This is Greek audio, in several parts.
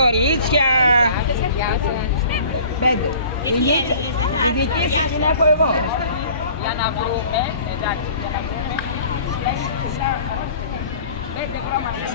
κορίτσια. Γεια σας. 5. Η δική σας την έχω εγώ. Για να βρούμε, εντάξει, για να βρούμε. 5 βρώματα.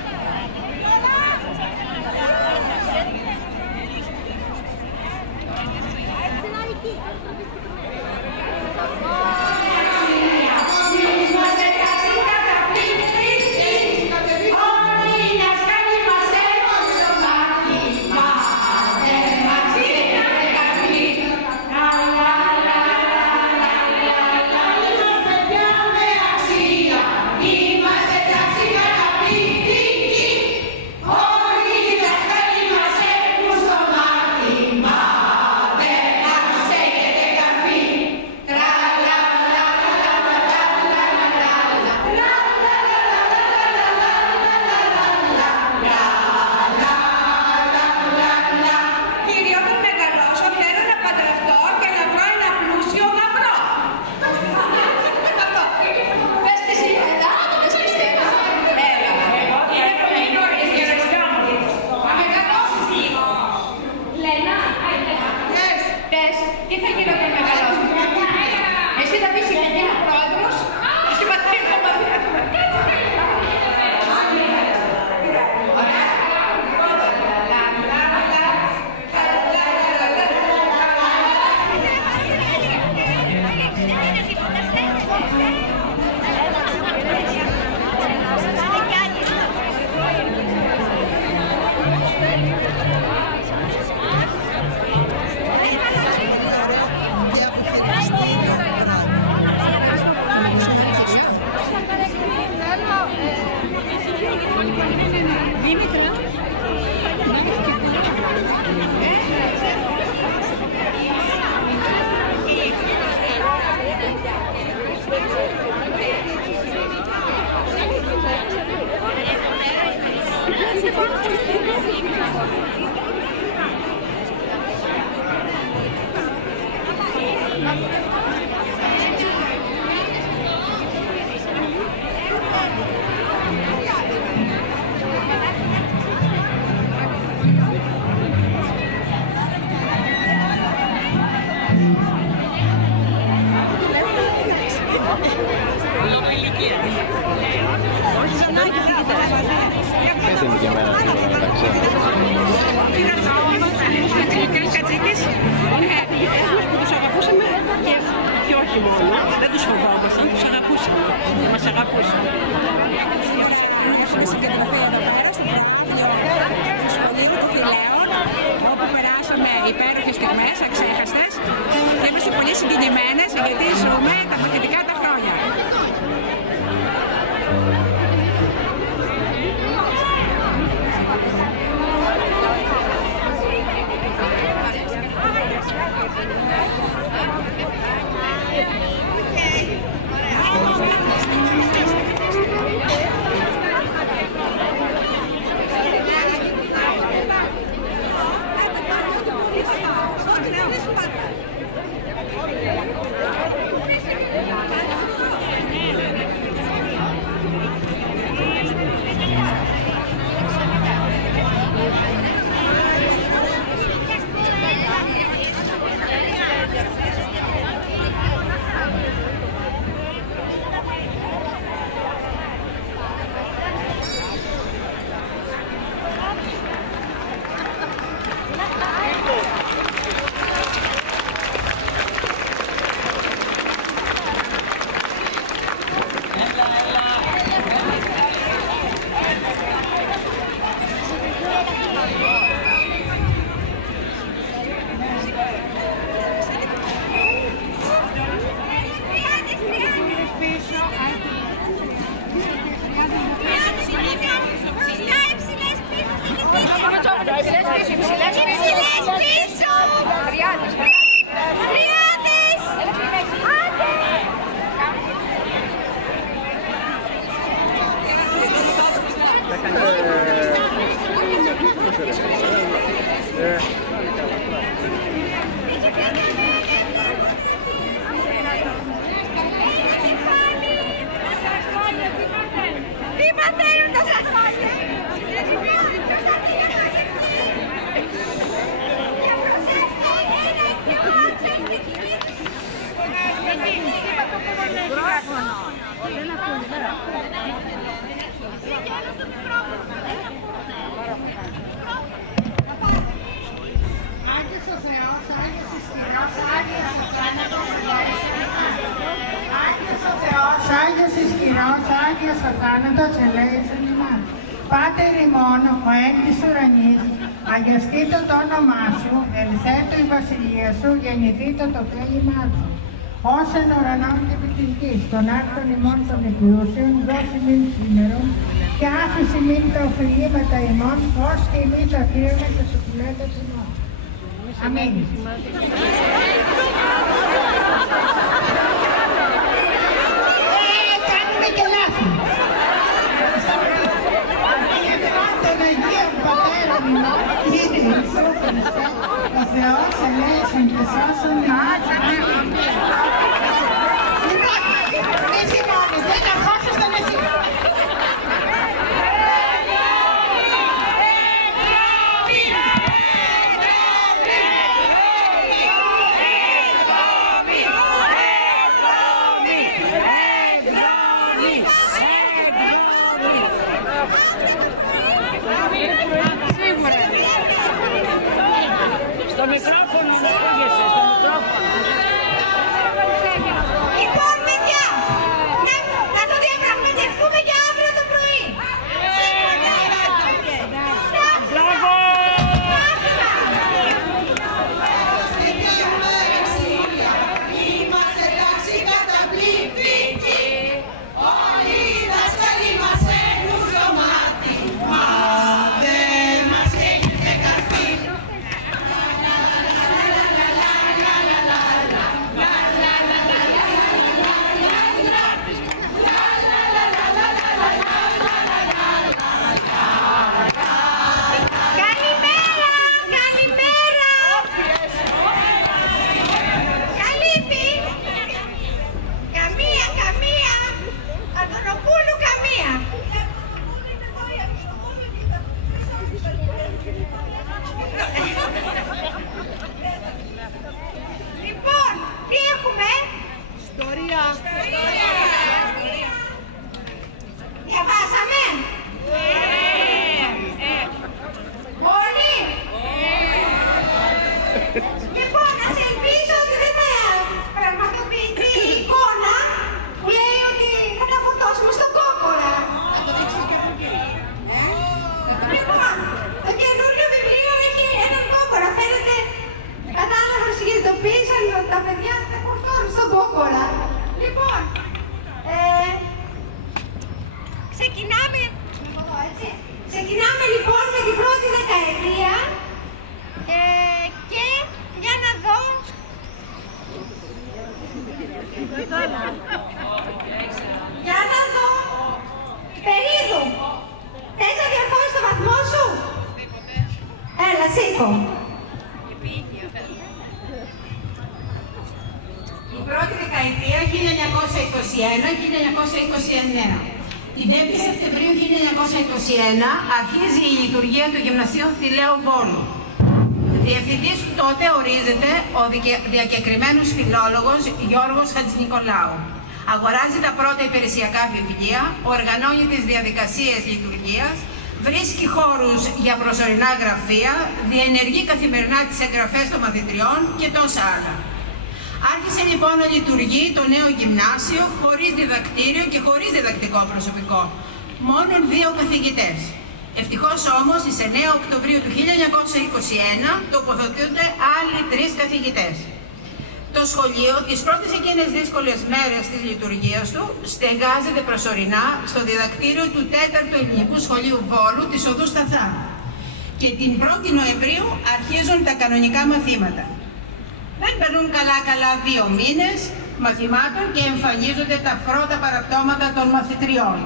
Υπέροχες στιγμές, αξέχαστες, και είμαστε πολύ συγκινημένες γιατί ζούμε τα μαθητικά τα χρόνια. ημών ο εν της ουρανής, αγιαστήτω το όνομά σου, ελθέτω η βασιλεία σου, γεννηθήτω το θέλημά σου. Ως εν ουρανών και επί της γης, των άρτων ημών των εκπλούσεων, δώσει μην σήμερον, και άφηση μην τα οφειλήματα ημών, ως και εμείς αφήρουμε τα σοφιλέτα του ημών. Αμήν. Κάνουμε και λάθη. Τον Αγίον Πατέρα ημών, Κύριε Ιησού Χριστέ, ο Θεός ελέησον και σώσον ημών. Εσύ μόνοι, δεν αρχόσασταν εσύ. Στο μικρόφωνο να ακούγεσαι, στο μικρόφωνο. Λοιπόν, παιδιά, να το διαπραγματευτούμε για αύριο το πρωί. Μπράβο! Είμαστε τάξη καταπληκτική, όλοι οι δάσκαλοι μας έχουν στο μάτι, μα δεν μας έχετε καρφί. Καλημέρα, καλημέρα. Καλύπη. Καμία, καμία. Αντωνοπούλου, καμία. Λοιπόν, τι έχουμε? Ιστορία. Διαβάσαμε? Όλοι? Λοιπόν, ας ελπίσω ότι δεν θα πραγματοποιηθεί η εικόνα που λέει ότι θα τα φορτώσουμε στον κόκορα. Λοιπόν, το καινούριο βιβλίο έχει έναν κόκορα. Φαίνεται κατάλαβα συνειδητοποίησαν ότι τα παιδιά θα φορτώνουν στον κόκορα. Λοιπόν, ξεκινάμε λοιπόν με την πρώτη δεκαετία και για να δω. Για να δω. Περίδου, θες να διορθώσεις το βαθμό σου? Έλα, σήκω. Η πρώτη δεκαετία 1921-1929. Την 5η Σεπτεμβρίου 1921 αρχίζει η λειτουργία του Γυμνασίου Θηλαίου Βόλου. Διευθυντής του τότε ορίζεται ο διακεκριμένος φιλόλογος Γιώργος Χατζηνικολάου. Αγοράζει τα πρώτα υπηρεσιακά βιβλία, οργανώνει τις διαδικασίες λειτουργίας, βρίσκει χώρους για προσωρινά γραφεία, διενεργεί καθημερινά τις εγγραφές των μαθητριών και τόσα άλλα. Άρχισε λοιπόν να λειτουργεί το νέο γυμνάσιο χωρίς διδακτήριο και χωρίς διδακτικό προσωπικό. Μόνον 2 καθηγητές. Ευτυχώς όμως, στις 9 Οκτωβρίου του 1921 τοποθετούνται άλλοι 3 καθηγητές. Το σχολείο, τις πρώτες εκείνες δύσκολες μέρες της λειτουργίας του, στεγάζεται προσωρινά στο διδακτήριο του 4ου Ελληνικού Σχολείου Βόλου της Οδού Σταθά. Και την 1η Νοεμβρίου αρχίζουν τα κανονικά μαθήματα. Δεν περνούν καλά 2 μήνες μαθημάτων και εμφανίζονται τα πρώτα παραπτώματα των μαθητριών.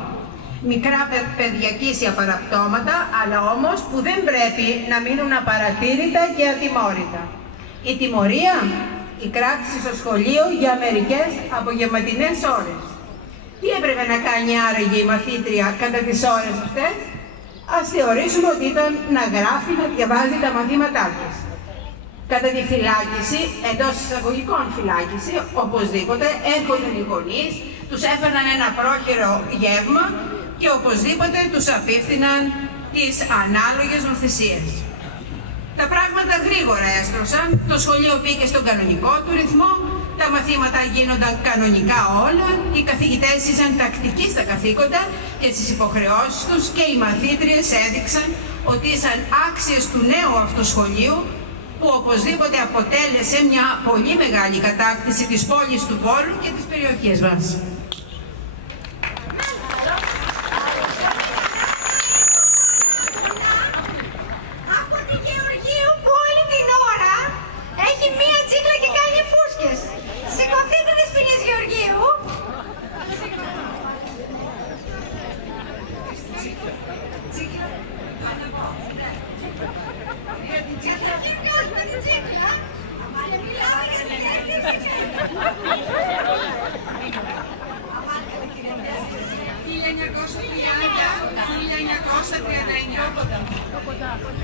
Μικρά παιδιακίσια παραπτώματα, αλλά όμως που δεν πρέπει να μείνουν απαρατήρητα και ατιμόρυτα. Η τιμωρία, η κράτηση στο σχολείο για μερικές απογευματινές ώρες. Τι έπρεπε να κάνει άραγε η μαθήτρια κατά τις ώρες αυτές? Ας θεωρήσουμε ότι ήταν να γράφει, να διαβάζει τα μαθήματά της. Κατά τη φυλάκιση, εντός εισαγωγικών φυλάκιση, οπωσδήποτε έρχονταν οι γονείς, τους έφερναν ένα πρόχειρο γεύμα και οπωσδήποτε τους απίφθηναν τις ανάλογες νοθεσίες. Τα πράγματα γρήγορα έστρωσαν, το σχολείο πήγε στον κανονικό του ρυθμό, τα μαθήματα γίνονταν κανονικά όλα, οι καθηγητές ήσαν τακτικοί στα καθήκοντα και στις υποχρεώσεις τους και οι μαθήτριες έδειξαν ότι ήσαν άξιες του νέου αυτού σχολείου, που οπωσδήποτε αποτέλεσε μια πολύ μεγάλη κατάκτηση της πόλης του Βόλου και της περιοχής μας. Από τη Γεωργίου που όλη την ώρα έχει μία τσίκλα και κάνει φούσκες. Σηκωθείτε τις φιλίες Γεωργίου.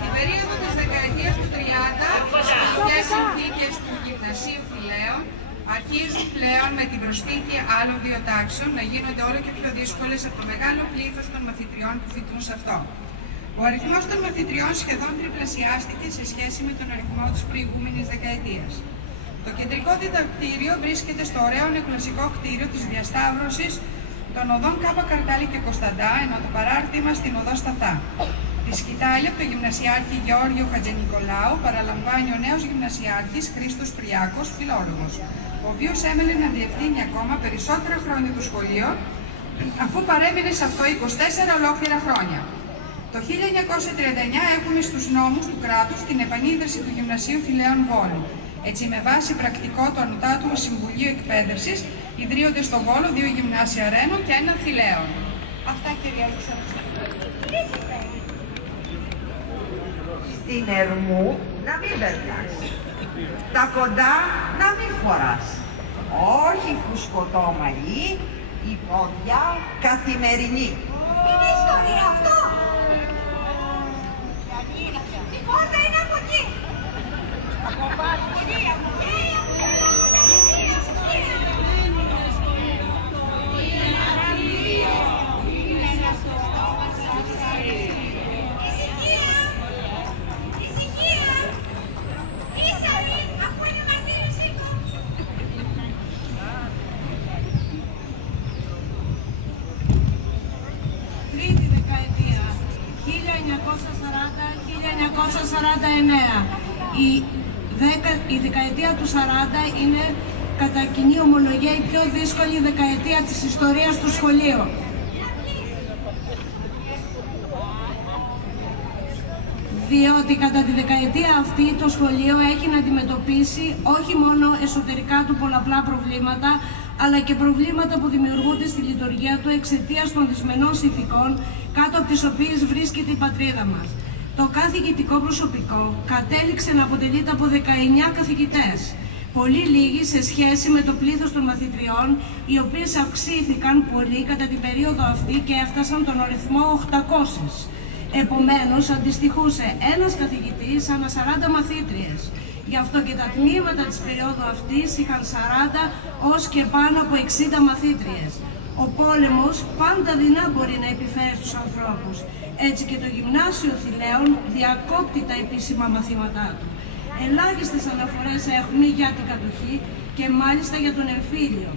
Την περίοδο της δεκαετίας του 30, οι συνθήκες του Γυμνασίου Φιλέων αρχίζουν πλέον με την προσθήκη άλλων δύο τάξεων να γίνονται όλο και πιο δύσκολες από το μεγάλο πλήθος των μαθητριών που φοιτούν σε αυτό. Ο αριθμός των μαθητριών σχεδόν τριπλασιάστηκε σε σχέση με τον αριθμό της προηγούμενης δεκαετίας. Το κεντρικό διδακτήριο βρίσκεται στο ωραίο νεοκλασικό κτίριο της διασταύρωσης των οδών Κάπα Καρτάλη και Κωνσταντά, ενώ το παράρτημα στην οδό Σταθά. Τη σκητάλη από τον γυμνασιάρχη Γεώργιο Χατζενικολάου παραλαμβάνει ο νέος γυμνασιάρχης Χρήστος Πριάκος, φιλόλογος, ο οποίος έμελε να διευθύνει ακόμα περισσότερα χρόνια του σχολείο, αφού παρέμεινε σε αυτό 24 ολόκληρα χρόνια. Το 1939 έχουμε στους νόμους του κράτους την επανίδρυση του Γυμνασίου Φιλέων Βόλου. Έτσι, με βάση πρακτικό του Ανωτάτου Συμβουλίου Εκπαίδευσης, ιδρύονται στον Βόλο 2 γυμνάσια Ρένων και 1 Φιλέων. Αυτά, κυρία Αλεξάνδρα. Στην Ερμού να μην περνάς. Τα κοντά να μην φοράς. Όχι φουσκωτό μαλλί, η πόδια καθημερινή. Είναι ιστορία αυτό. Η πόρτα είναι από εκεί. Τρίτη δεκαετία, 1940-1949. Η δεκαετία του 40 είναι κατά κοινή ομολογία η πιο δύσκολη δεκαετία της ιστορίας του σχολείου. Διότι κατά τη δεκαετία αυτή το σχολείο έχει να αντιμετωπίσει όχι μόνο εσωτερικά του πολλαπλά προβλήματα, αλλά και προβλήματα που δημιουργούνται στη λειτουργία του εξαιτίας των δυσμενών συνθηκών κάτω από τις οποίες βρίσκεται η πατρίδα μας. Το καθηγητικό προσωπικό κατέληξε να αποτελείται από 19 καθηγητές, πολύ λίγοι σε σχέση με το πλήθος των μαθητριών, οι οποίες αυξήθηκαν πολύ κατά την περίοδο αυτή και έφτασαν τον αριθμό 800. Επομένως, αντιστοιχούσε ένας καθηγητής ανά 40 μαθήτριες. Γι' αυτό και τα τμήματα της περίοδου αυτής είχαν 40 ως και πάνω από 60 μαθήτριες. Ο πόλεμος πάντα δεινά μπορεί να επιφέρει στους ανθρώπους. Έτσι και το Γυμνάσιο Θηλαίων διακόπτει τα επίσημα μαθήματά του. Ελάχιστες αναφορές έχουμε για την κατοχή και μάλιστα για τον εμφύλιο.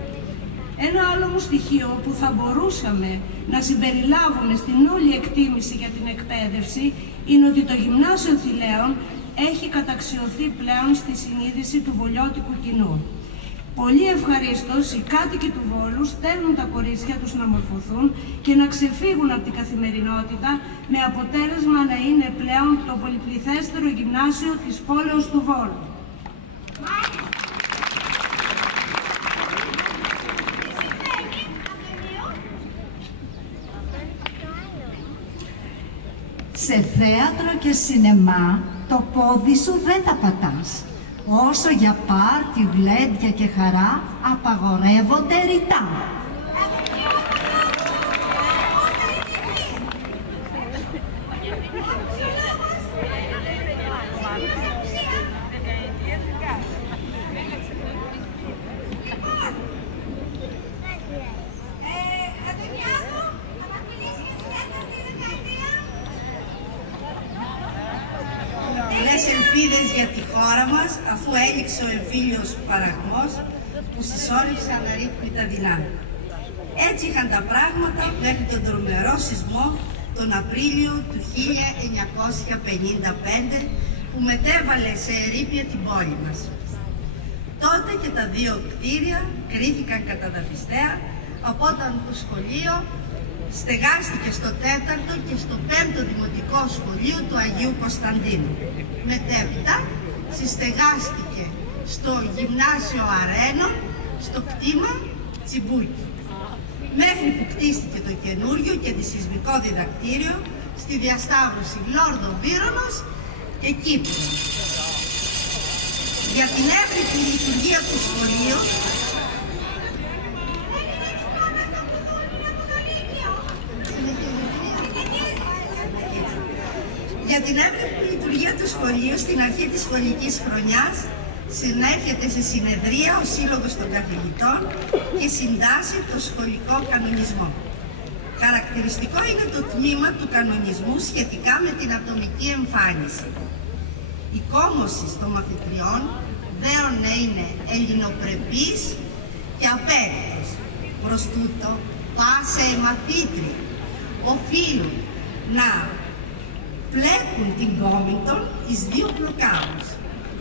Ένα άλλο μου στοιχείο που θα μπορούσαμε να συμπεριλάβουμε στην όλη εκτίμηση για την εκπαίδευση είναι ότι το Γυμνάσιο Θηλαίων έχει καταξιωθεί πλέον στη συνείδηση του βολιώτικου κοινού. Πολύ ευχαρίστως οι κάτοικοι του Βόλου στέλνουν τα κορίτσια τους να μορφωθούν και να ξεφύγουν από την καθημερινότητα, με αποτέλεσμα να είναι πλέον το πολυπληθέστερο γυμνάσιο της πόλεως του Βόλου. Σε θέατρο και σινεμά το πόδι σου δεν θα πατάς. Όσο για πάρτι, γλέντια και χαρά απαγορεύονται ρητά. Πολλές ελπίδες για τη χώρα μας, αφού έληξε ο εμφύλιος παραγμός που συσσόρευσε να ρίχνει τα δεινά. Έτσι είχαν τα πράγματα μέχρι τον τρομερό σεισμό τον Απρίλιο του 1955 που μετέβαλε σε ερείπια την πόλη μας. Τότε και τα δύο κτίρια κρίθηκαν καταδαφιστέα από όταν το σχολείο στεγάστηκε στο 4ο και στο 5ο Δημοτικό Σχολείο του Αγίου Κωνσταντίνου. Μετέπειτα συστεγάστηκε στο Γυμνάσιο Αρένο, στο κτήμα Τσιμπούκι, μέχρι που κτίστηκε το καινούριο και αντισυσμικό διδακτήριο στη διασταύρωση Λόρδο Βύρονος και Κύπρου. Για την εύρυθμη λειτουργία του σχολείου στην αρχή της σχολικής χρονιάς συνέρχεται σε συνεδρία ο Σύλλογος των Καθηγητών και συντάσσει το σχολικό κανονισμό. Χαρακτηριστικό είναι το τμήμα του κανονισμού σχετικά με την ατομική εμφάνιση. Η κόμωση των μαθητριών δέον να είναι ελληνοπρεπής και απέριτος. Προς τούτο, πάσε μαθήτροι οφείλουν να πλέκουν την κόμητον εις δύο πλοκάμους.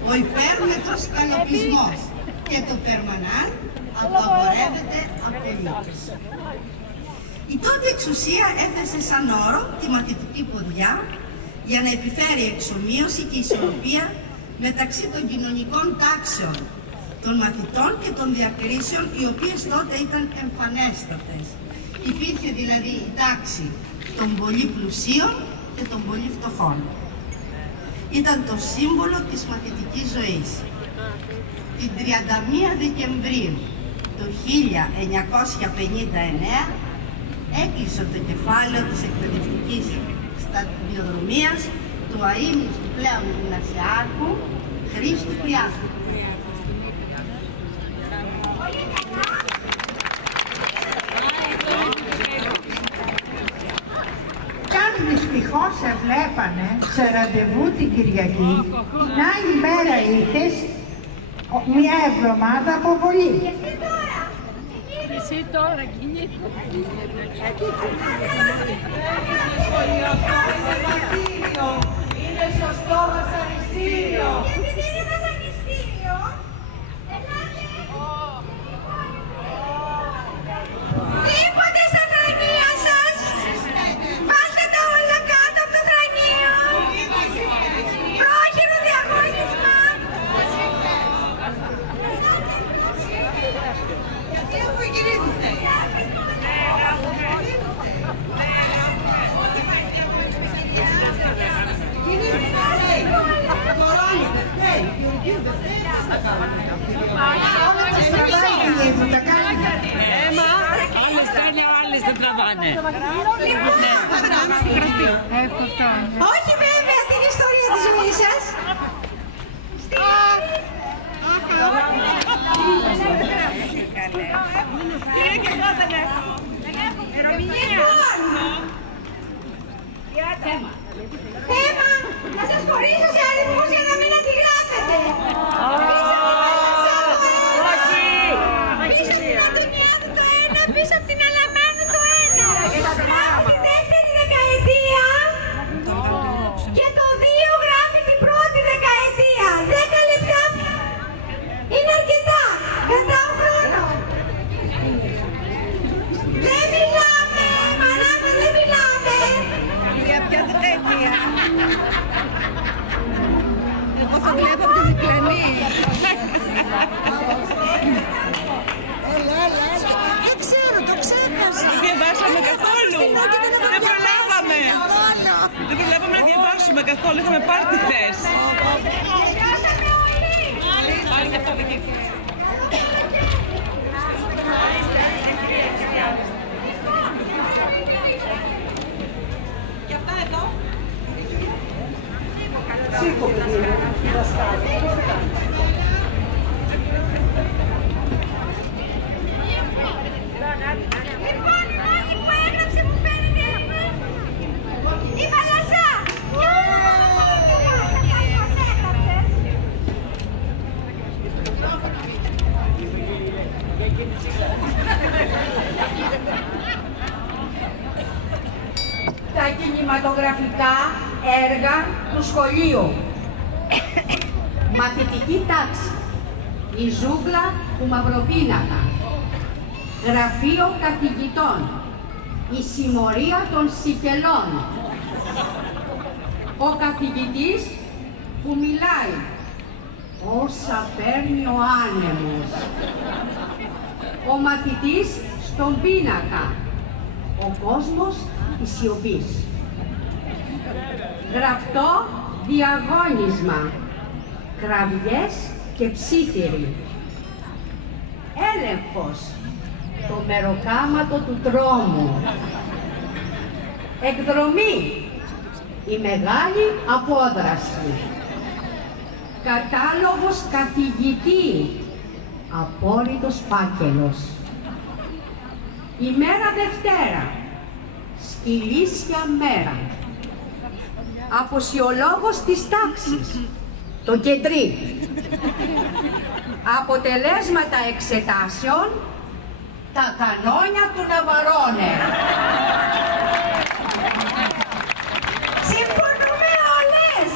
Ο υπέρμετρος καλοπισμός και το περμανάν απαγορεύεται απολύτως. Η τότε εξουσία έθεσε σαν όρο τη μαθητική ποδιά για να επιφέρει εξομοίωση και ισορροπία μεταξύ των κοινωνικών τάξεων των μαθητών και των διακρίσεων, οι οποίες τότε ήταν εμφανέστατες. Υπήρχε δηλαδή η τάξη των πολύ πλουσίων και των πολύ φτωχών. Ήταν το σύμβολο της μαθητικής ζωής. Την 31 Δεκεμβρίου του 1959 έκλεισε το κεφάλαιο της εκπαιδευτικής σταδιοδρομίας του αείμνηστου πλέον γυμνασιάρχου Χρήστου Πιάστου. Κι αν δυστυχώς σε βλέπανε σε ραντεβού την Κυριακή, την άλλη μέρα είχες μια εβδομάδα αποβολή. Εσύ τώρα κινείται. Είναι σωστό βασανιστήριο. Γιατί δεν είναι βασανιστήριο. Τίποτε στα θρανία σας. Βάλτε τα όλα κάτω από το θρανίο. Πρόχειρο διαγώνισμα. Γιατί αφού η κυρία του φταίει. Άλλες τρώνε, άλλες δεν τραβάνε. Όχι βέβαια την ιστορία της ζωής σας. Θέμα, να σας χωρίσω σε αριθμούς για να μην αντιγράφετε. Πίσω από την Αντωνιάδου το ένα, πίσω από την Αλαμάνου το ένα. Γράφει τη δεύτερη δεκαετία και το 2 γράφει την πρώτη δεκαετία. 10 λεπτά είναι αρκετά. Κρατάω χρόνο. Δεν μιλάμε, μαράτα δεν μιλάμε. Για ποια δεκαετία? Εγώ θα βλέπω από τη διπλανή. Δεν ξέρω, το ξέχασα. Δεν διαβάσαμε καθόλου. Δεν προλάβαμε. Δεν προλάβαμε να διαβάσουμε καθόλου. Είχαμε πάρει τη θέση. Και αυτά εδώ. Λοιπόν, η μόνη που έγραψε μου φαίνεται η Βαλασσά. του σχολείου. Μαθητική τάξη, η ζούγκλα του μαυροπίνακα. Γραφείο καθηγητών, η συμμορία των σικελών. Ο καθηγητής που μιλάει, όσα παίρνει ο άνεμος. Ο μαθητής στον πίνακα, ο κόσμος της σιωπής. Γραπτό διαγώνισμα, κραυγές και ψήθυροι. Έλεγχος, το μεροκάματο του τρόμου. Εκδρομή, η μεγάλη απόδραση. Κατάλογος καθηγητή, απόρριτος φάκελος. Ημέρα Δευτέρα, σκυλίσια μέρα. Αποσιολόγος της τάξης, το κεντρί. Αποτελέσματα εξετάσεων, τα κανόνια του Ναβαρώνε. Συμφωνούμε όλες!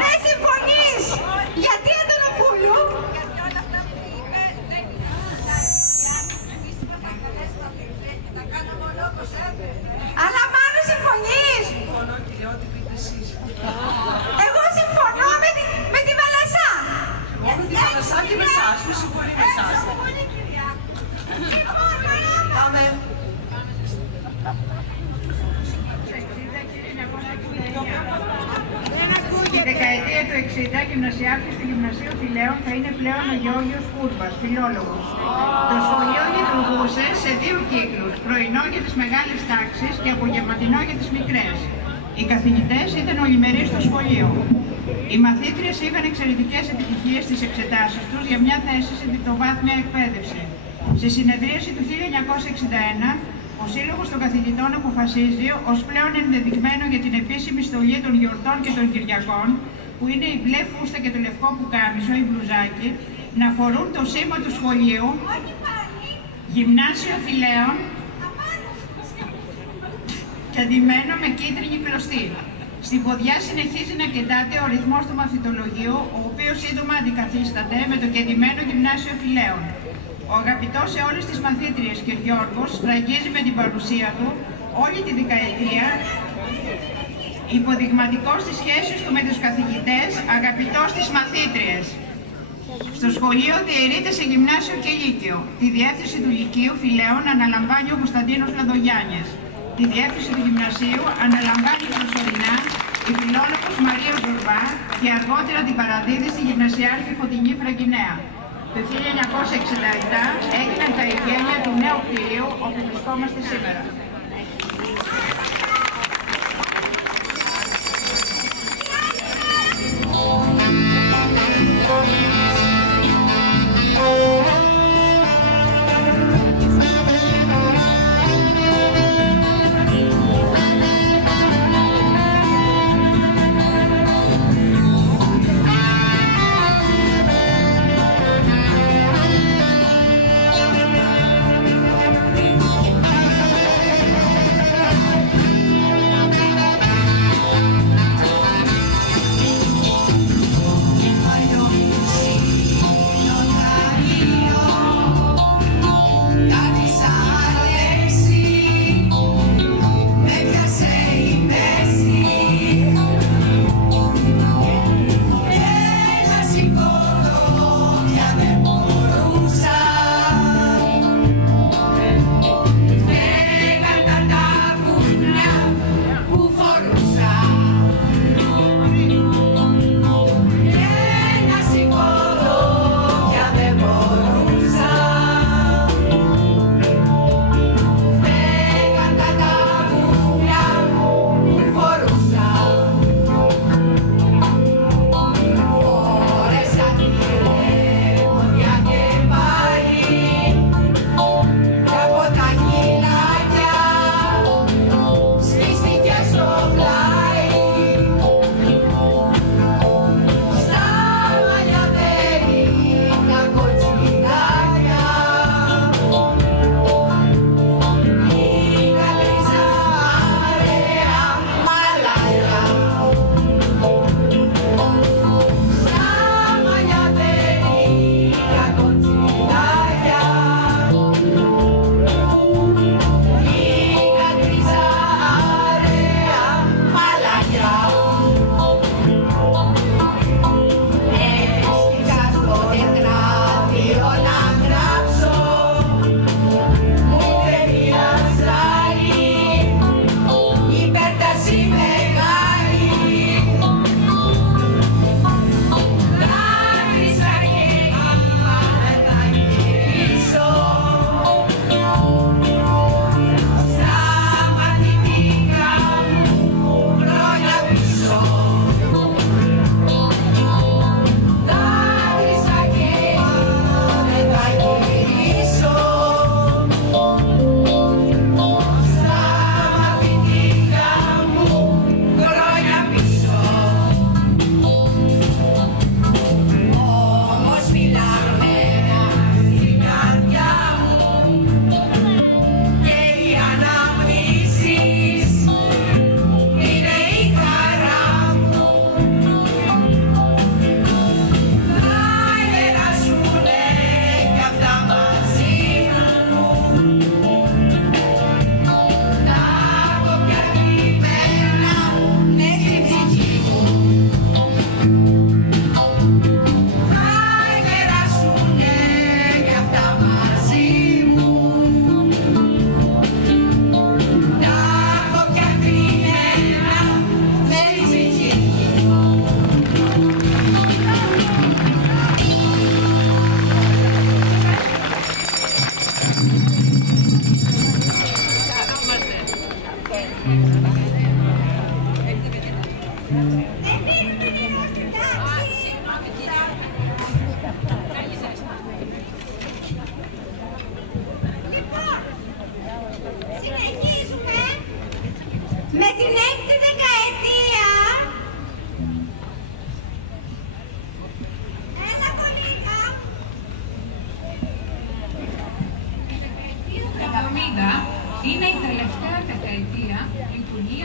Δεν συμφωνείς! Γιατί Αντωνοπούλου? Αλλά μάλλον συμφωνείς! Εγώ συμφωνώ με τη Βαλασσά! Εγώ με τη Βαλασσά και με εσάς, που συμφωνεί με εσάς. Πάμε. Στη δεκαετία του 60, γυμνασιάρχης του Γυμνασίου Φιλέων θα είναι πλέον ο Γεώργιος Κούρμπας, φιλόλογος. Το σχολείο λειτουργούσε σε 2 κύκλους, πρωινό για τις μεγάλες τάξεις και απογευματινό για τις μικρές. Οι καθηγητές ήταν ολημεροί στο σχολείο. Οι μαθήτριες είχαν εξαιρετικές επιτυχίες στις εξετάσεις τους για μια θέση σε τριτοβάθμια εκπαίδευση. Στη συνεδρίαση του 1961, ο Σύλλογος των Καθηγητών αποφασίζει, ως πλέον ενδεδειγμένο για την επίσημη στολή των γιορτών και των Κυριακών, που είναι η μπλε φούστα και το λευκό πουκάμισο ή μπλουζάκι, να φορούν το σήμα του σχολείου Γυμνάσιο Φιλέων και ντυμένο με κίτρινη κλωστή. Στην ποδιά συνεχίζει να κεντάται ο ρυθμός του μαθητολογίου, ο οποίος σύντομα αντικαθίσταται με το κεντυμένο Γυμνάσιο Φιλέων. Ο αγαπητός σε όλες τις μαθήτριες και Γιώργος σφραγίζει με την παρουσία του όλη τη δεκαετία, υποδειγματικός στις σχέσεις του με τους καθηγητές, αγαπητός στις μαθήτριες. Στο σχολείο διαιρείται σε γυμνάσιο και λύκειο. Τη διεύθυνση του Λυκείου Φιλέων αναλαμβάνει ο Κωνσταντίνος Λαδογιάννης. Τη διεύθυνση του Γυμνασίου αναλαμβάνει προσωρινά η φιλόλογος Μαρία Ζουρβά και αργότερα την παραδίδει στη γυμνασιάρχη Φωτεινή Φραγκινέα. Το 1967 έγιναν τα εγγένεια του νέου κτηρίου όπου βρισκόμαστε σήμερα.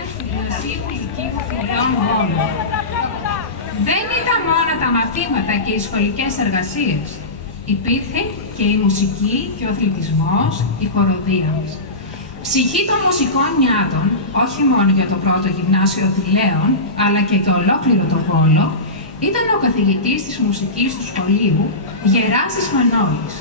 λειτουργίας του Γυμνασίου Λυκείου Φιλέων Βόλου. Δεν ήταν μόνο τα μαθήματα και οι σχολικές εργασίες. Υπήρχε και η μουσική και ο αθλητισμός, η χοροδία μας. Ψυχή των μουσικών νιάτων, όχι μόνο για το πρώτο γυμνάσιο Θηλαίων, αλλά και για ολόκληρο το Βόλο, ήταν ο καθηγητής της μουσικής του σχολείου, Γεράσης Μανώλης.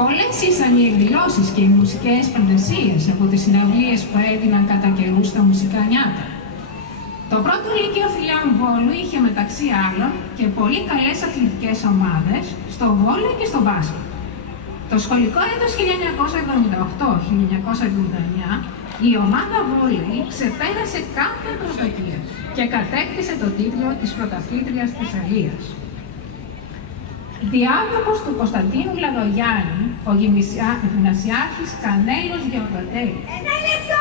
Πολλές ήσαν οι εκδηλώσεις και οι μουσικές φαντασίες από τις συναυλίες που έδιναν κατά καιρούς στα μουσικά νιάτα. Το πρώτο Λύκειο Φιλέων Βόλου είχε μεταξύ άλλων και πολύ καλές αθλητικές ομάδες στο βόλεϊ και στο μπάσκετ. Το σχολικό έτος 1978-1979 η ομάδα βόλεϊ ξεπέρασε κάθε πρωτοτυπία και κατέκτησε το τίτλο της πρωταθλήτριας Θεσσαλίας. Διάδοχος του Κωνσταντίνου Λαδογιάννη, ο γυμνασιάρχης Κανέλος Γεωργοτέλης. Ένα λεπτό!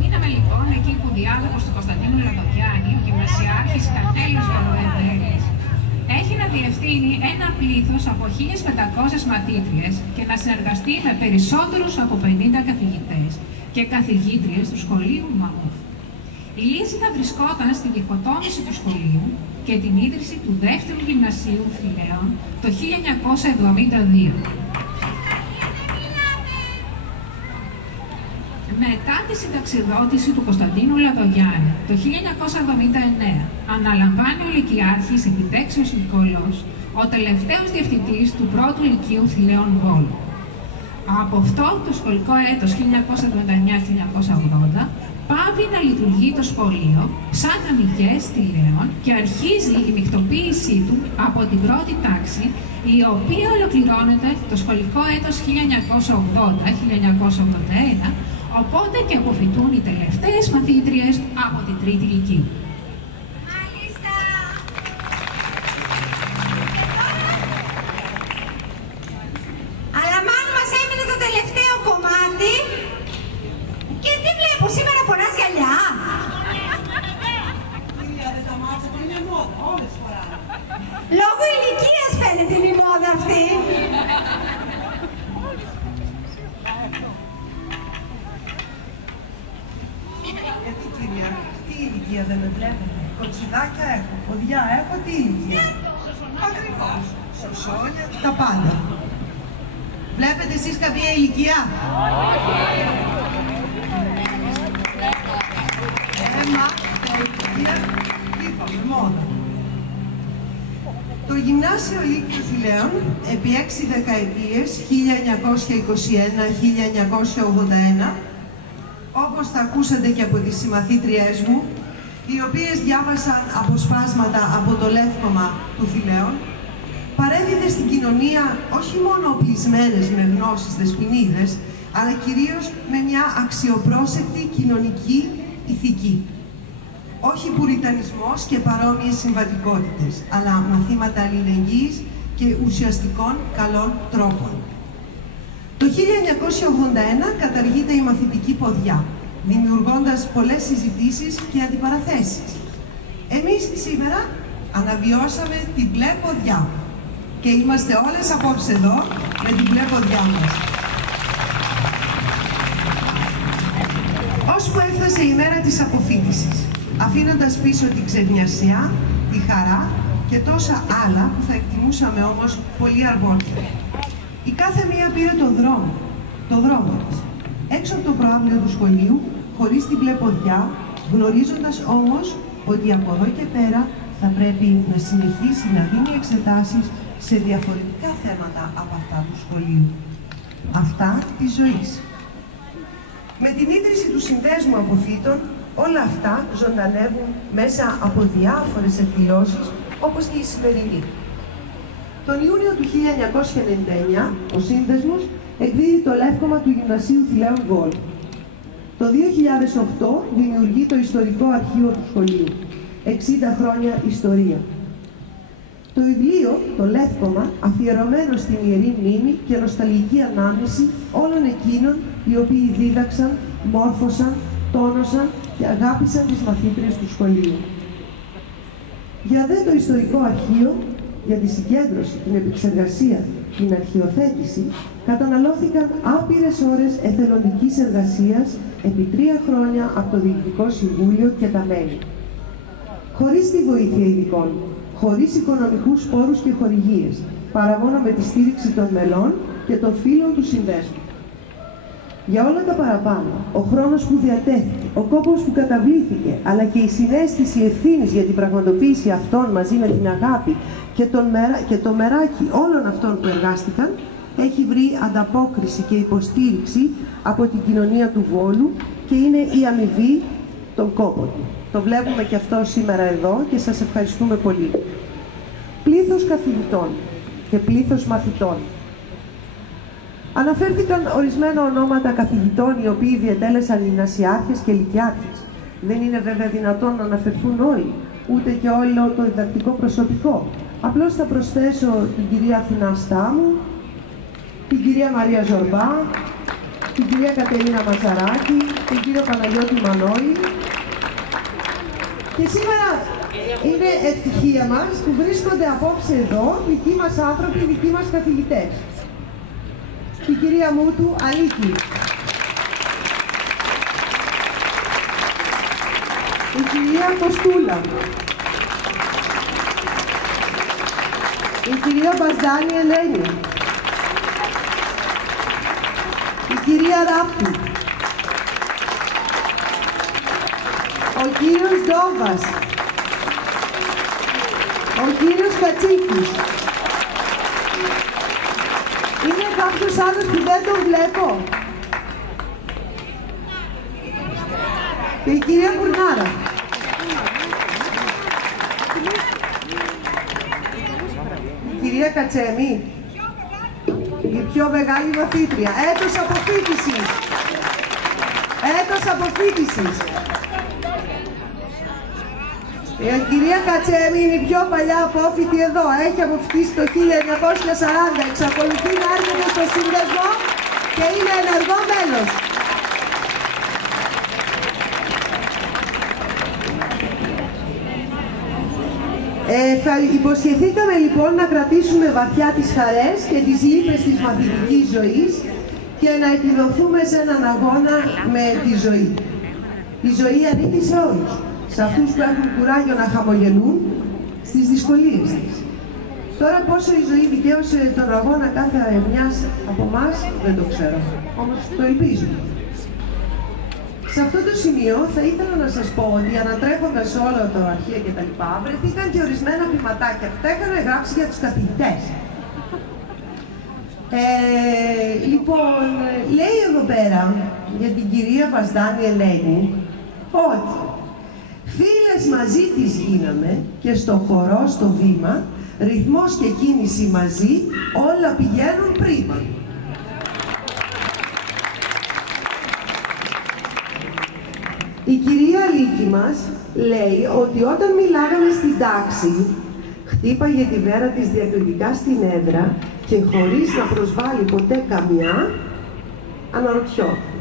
Μείναμε λοιπόν εκεί που ο διάδοχος του Κωνσταντίνου Λαδογιάννη, ο γυμνασιάρχης Κανέλος Γεωργοτέλης, έχει να διευθύνει ένα πλήθος από 1.500 μαθήτριες και να συνεργαστεί με περισσότερους από 50 καθηγητές και καθηγήτριες του σχολείου Μαμούφ. Η λύση θα βρισκόταν στη διχοτόμηση του σχολείου και την ίδρυση του δεύτερου γυμνασίου Φιλέων το 1972. Μετά τη συνταξιδότηση του Κωνσταντίνου Λαδογιάννη το 1979, αναλαμβάνει ο Λυκειάρχης Επιτέξεως Νικολός, ο τελευταίος διευθυντής του πρώτου Λυκείου Φιλέων Βόλου. Από αυτό το σχολικό έτος 1979-1980, πάβει να λειτουργεί το σχολείο σαν αμυγές Θηλαίων και αρχίζει η μεικτοποίησή του από την πρώτη τάξη, η οποία ολοκληρώνεται το σχολικό έτος 1980-1981, οπότε και αποφοιτούν οι τελευταίες μαθήτριες από την τρίτη Λυκείου. Αλλά μάλλον μας έμεινε το τελευταίο κομμάτι και τι βλέπω, σήμερα φοράς γυαλιά. Λόγω ηλικίας φαίνεται είναι η μόδα αυτή. Γιατί κυρία, τι ηλικία δεν με βλέπετε? Κοτσιδάκια έχω, ποδιά έχω, τι ηλικία? Ακριβώς. Σωσόνια, τα πάντα. Βλέπετε εσείς καμία ηλικία? Τα ηλικία, είπαμε, μόδα. Το Γυμνάσιο Λύκειο Φιλέων επί 6 δεκαετίες, 1921-1981, όπως θα ακούσατε και από τις συμμαθήτριές μου, οι οποίες διάβασαν αποσπάσματα από το λεύκομα του Φιλέων, παρέδιδε στην κοινωνία όχι μόνο οπλισμένες με γνώσεις δεσποινίδες, αλλά κυρίως με μια αξιοπρόσεκτη κοινωνική ηθική. Όχι πουριτανισμός και παρόμοιες συμβατικότητες, αλλά μαθήματα αλληλεγγύης και ουσιαστικών καλών τρόπων. Το 1981 καταργείται η μαθητική ποδιά, δημιουργώντας πολλές συζητήσεις και αντιπαραθέσεις. Εμείς σήμερα αναβιώσαμε την μπλε ποδιά και είμαστε όλες απόψε εδώ με την μπλε ποδιά μας. Ώσπου έφτασε η μέρα της αποφοίτησης, αφήνοντας πίσω την ξενιασία, τη χαρά και τόσα άλλα που θα εκτιμούσαμε όμως πολύ αργότερα. Η κάθε μία πήρε το δρόμο της, έξω από το προάβλιο του σχολείου, χωρίς την μπλε ποδιά, γνωρίζοντας όμως ότι από εδώ και πέρα θα πρέπει να συνεχίσει να δίνει εξετάσεις σε διαφορετικά θέματα από αυτά του σχολείου. Αυτά της ζωής. Με την ίδρυση του Συνδέσμου Αποφύτων, Όλα αυτά ζωντανεύουν μέσα από διάφορες εκδηλώσεις, όπως και η σημερινή. Τον Ιούνιο του 1999, ο Σύνδεσμος εκδίδει το λεύκομα του Γυμνασίου Θηλαίων Βόλου. Το 2008 δημιουργεί το Ιστορικό Αρχείο του Σχολείου. 60 χρόνια ιστορία. Το βιβλίο, το λεύκομα, αφιερωμένο στην ιερή μνήμη και νοσταλγική ανάμνηση όλων εκείνων οι οποίοι δίδαξαν, μόρφωσαν, τόνωσαν και αγάπησαν τις μαθήτριες του σχολείου. Για δε το Ιστορικό Αρχείο, για τη συγκέντρωση, την επεξεργασία, την αρχιοθέτηση, καταναλώθηκαν άπειρες ώρες εθελοντικής εργασίας επί 3 χρόνια από το Διοικητικό Συμβούλιο και τα μέλη. Χωρίς τη βοήθεια ειδικών, χωρίς οικονομικούς πόρους και χορηγίες, παρά μόνο με τη στήριξη των μελών και των φίλων του Συνδέσμου. Για όλα τα παραπάνω, ο χρόνος που διατέθηκε, ο κόπος που καταβλήθηκε, αλλά και η συναίσθηση ευθύνης για την πραγματοποίηση αυτών μαζί με την αγάπη και το μεράκι όλων αυτών που εργάστηκαν, έχει βρει ανταπόκριση και υποστήριξη από την κοινωνία του Βόλου και είναι η αμοιβή των κόπων του. Το βλέπουμε και αυτό σήμερα εδώ και σας ευχαριστούμε πολύ. Πλήθος καθηγητών και πλήθος μαθητών. Αναφέρθηκαν ορισμένα ονόματα καθηγητών οι οποίοι διετέλεσαν γυμνασιάρχες και λυκειάρχες. Δεν είναι βέβαια δυνατόν να αναφερθούν όλοι, ούτε και όλο το διδακτικό προσωπικό. Απλώς θα προσθέσω την κυρία Αθηνά Στάμου, την κυρία Μαρία Ζορμπά, την κυρία Κατερίνα Ματσαράκη, τον κύριο Παναγιώτη Μανώη. Και σήμερα είναι ευτυχία μας που βρίσκονται απόψε εδώ δικοί μας άνθρωποι, δικοί μας καθηγητές. Η κυρία Μούτου Αλίκη, η κυρία Κοστούλα, η κυρία Μπαζδάνη Ελένη, η κυρία Ράπτη, ο κύριος Ντόβας, ο κύριος Κατσίκης. Είναι κάποιος άλλος που δεν τον βλέπω? Και η κυρία Κουρνάρα. Η κυρία Κατσέμη. Η πιο μεγάλη μαθήτρια. Έτος αποφοίτησης. Έτος αποφοίτησης. Η κυρία Κατσέμη είναι η πιο παλιά απόφοιτη εδώ. Έχει αποφοιτήσει το 1940. Εξακολουθεί να έρχεται στο Σύνδεσμο και είναι ενεργό μέλος. Υποσχεθήκαμε λοιπόν να κρατήσουμε βαθιά τις χαρές και τις λύπες της μαθητικής ζωής και να επιδοθούμε σε έναν αγώνα με τη ζωή. Η ζωή ανήκει σε όλους. Σε αυτούς που έχουν κουράγιο να χαμογελούν στις δυσκολίες της. Τώρα πόσο η ζωή δικαίωσε τον αγώνα κάθε μιας από εμάς, δεν το ξέρω. Όμως το ελπίζω. Σε αυτό το σημείο θα ήθελα να σας πω ότι ανατρέχοντας όλο το αρχείο και τα λοιπά, βρεθήκαν και ορισμένα ποιηματάκια που τα έκανα γράψει για τους καθηγητές. Λοιπόν, λέει εδώ πέρα για την κυρία Βασδάνη Ελένη ότι φίλες μαζί τις γίναμε και στο χορό, στο βήμα, ρυθμός και κίνηση μαζί, όλα πηγαίνουν πρίμα. Η κυρία Λίκη μας λέει ότι όταν μιλάγαμε στην τάξη, χτύπαγε τη βέρα της διακριτικά στην έδρα και χωρίς να προσβάλλει ποτέ καμιά, αναρωτιόταν.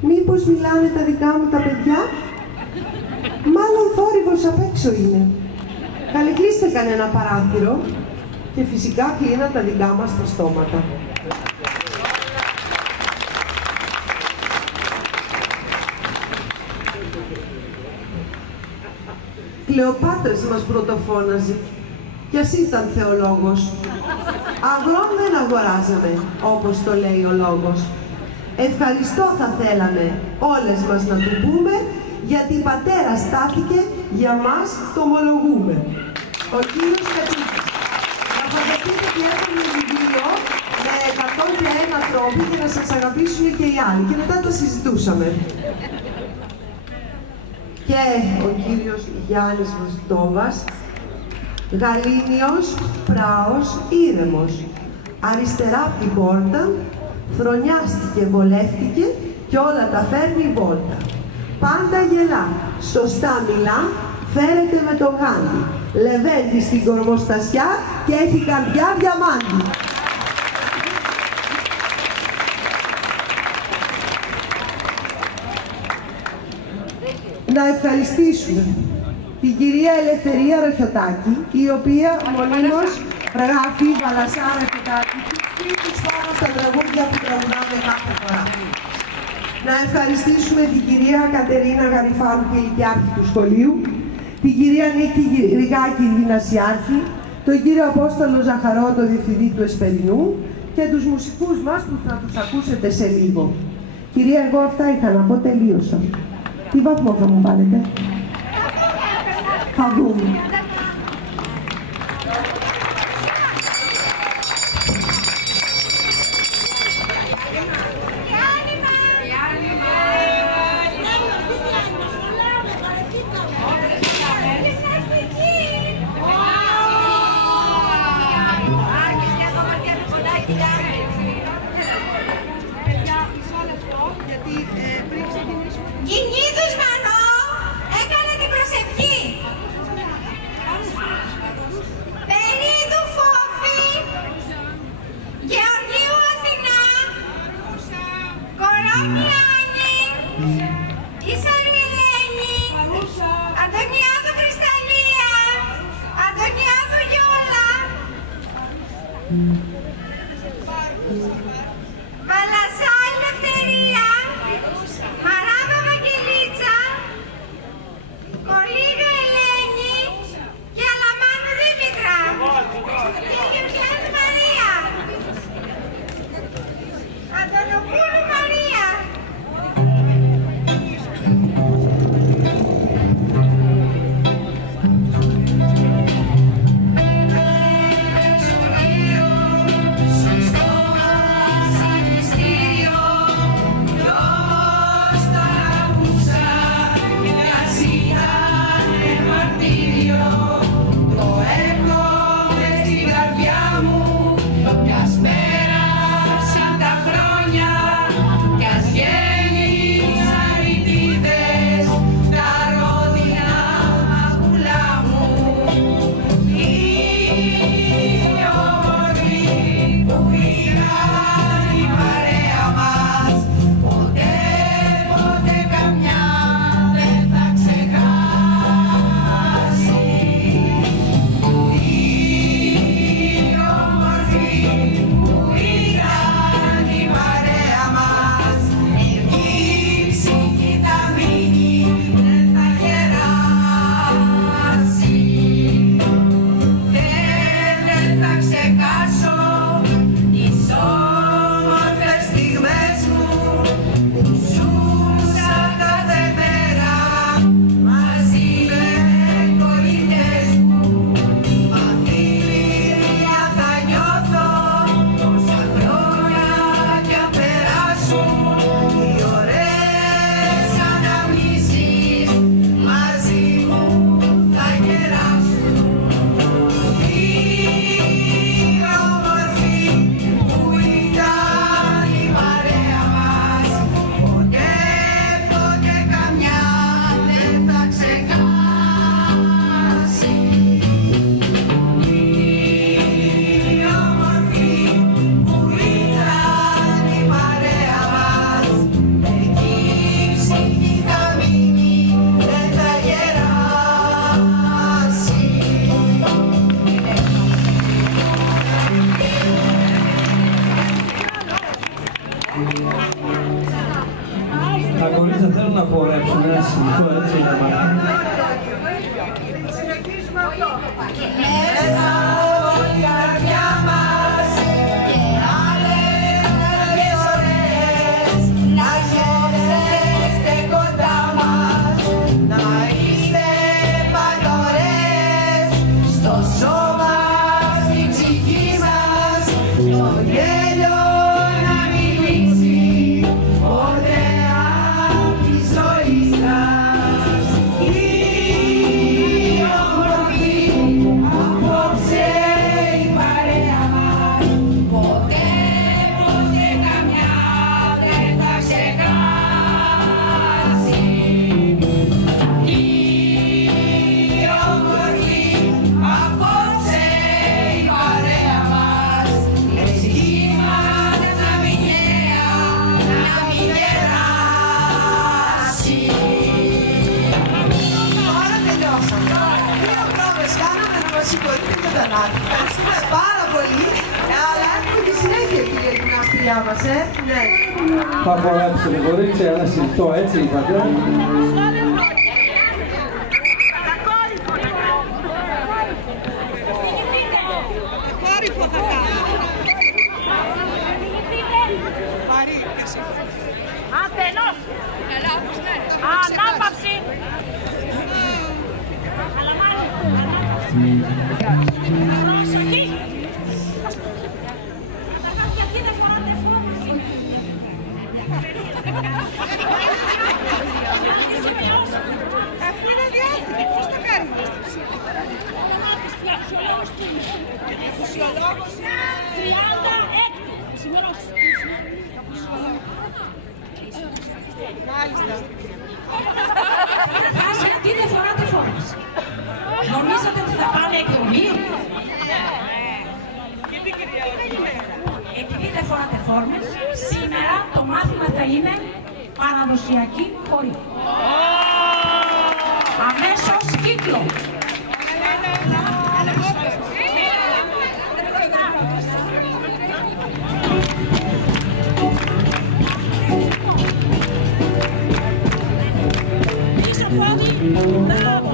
Μήπως μιλάνε τα δικά μου τα παιδιά? Μάλλον θόρυβος απ' έξω είναι. Καλή κλείστε κανένα παράθυρο και φυσικά κλείναν τα δικά μας τα στόματα. Κλεοπάτρες μας πρωτοφώναζε κι ας ήταν θεολόγος. Αγρόν δεν αγοράζαμε, όπως το λέει ο λόγος. Ευχαριστώ θα θέλαμε όλες μας να του πούμε, γιατί πατέρα στάθηκε, για μας το ομολογούμε. Ο κύριος Κατσίκης. Να φανταστείτε ότι έχουμε βιβλίο με 101 τρόποι για να σας αγαπήσουν και οι άλλοι. Και μετά τα συζητούσαμε. και ο κύριος Γιάννης Βοστόβας. Γαλήνιος, πράος, ήρεμος. Αριστερά από την πόρτα, φρονιάστηκε, βολεύτηκε και όλα τα φέρνει βόλτα. Πάντα γελά, σωστά μιλά, φέρεται με το γάντι. Λεβέντη στην κορμοστασιά και έχει καρδιά διαμάντη. Να ευχαριστήσουμε την κυρία Ελευθερία Ροχιωτάκη, η οποία μονίμως γράφει Βαλασσά Ροχιωτάκη και τους πάνω στα τραγούδια που τραγουδάμε κάθε φορά. Να ευχαριστήσουμε την κυρία Κατερίνα Γαριφάρου, ηλικιάρχη του σχολείου, την κυρία Νίκη Ριγάκη, γυμνασιάρχη, τον κύριο Απόστολο Ζαχαρό, τον διευθυντή του Εσπερινού και τους μουσικούς μας που θα τους ακούσετε σε λίγο. Κυρία, εγώ αυτά είχα να πω, τελείωσα. Τι βαθμό θα μου βάλετε? Θα δούμε. Κινήτους Μανώ, έκανε την προσευχή. Περίδου Φόφη, Γεωργίου Αθηνά, Κορώνη Άννη, Ίσαρη Ελένη, Αντωνιάδου Κρυσταλλία, Αντωνιάδου Γιώλα, Βαλασσά Ελευθερία, Μαράβα Βαγγελίτσα, Κολύγα Ελένη και Αλαμάνου Δήμητρα και Γεωργιάδου Μαρία, Αντωνοπούλου Μαρία. Τα κορίτσια θέλουν να χορέψουν ένα σημείο, έτσι είναι μάθημα. Συνεχίζουμε αυτό. Μέσα από την καρδιά μας και άλλες ώρες να χαίρεστε κοντά μας, να είστε παντορές στο σώμα, στην ψυχή μας, το γέλιο να μην λείψει ποτέ απ' τη ζωή σας. συγχωρείτε τον Θανάτη. Ευχαριστούμε πάρα πολύ. Αλλά έχουμε τη συνέχεια, κυρία γυμνάστριά μας, Ναι. Θα χορέψουμε, κορίτσι, ένα συρτό, έτσι είπατε. Αστενός! Ανάπαυση! Προσοχή! Γιατί δεν φοράτε φόρμα? Αυτό είναι διάθετο. Πώς το κάνουμε? Φυσιολόγος 36. Μάλιστα. Γιατί δεν φοράτε φόρμες? Νομίζατε ότι θα πάνε εκδρομή? Επειδή δεν φοράτε φόρμες, σήμερα το μάθημα θα είναι παραδοσιακή χορή. Αμέσως κύκλο. Πίσω πόδι, μπράβο.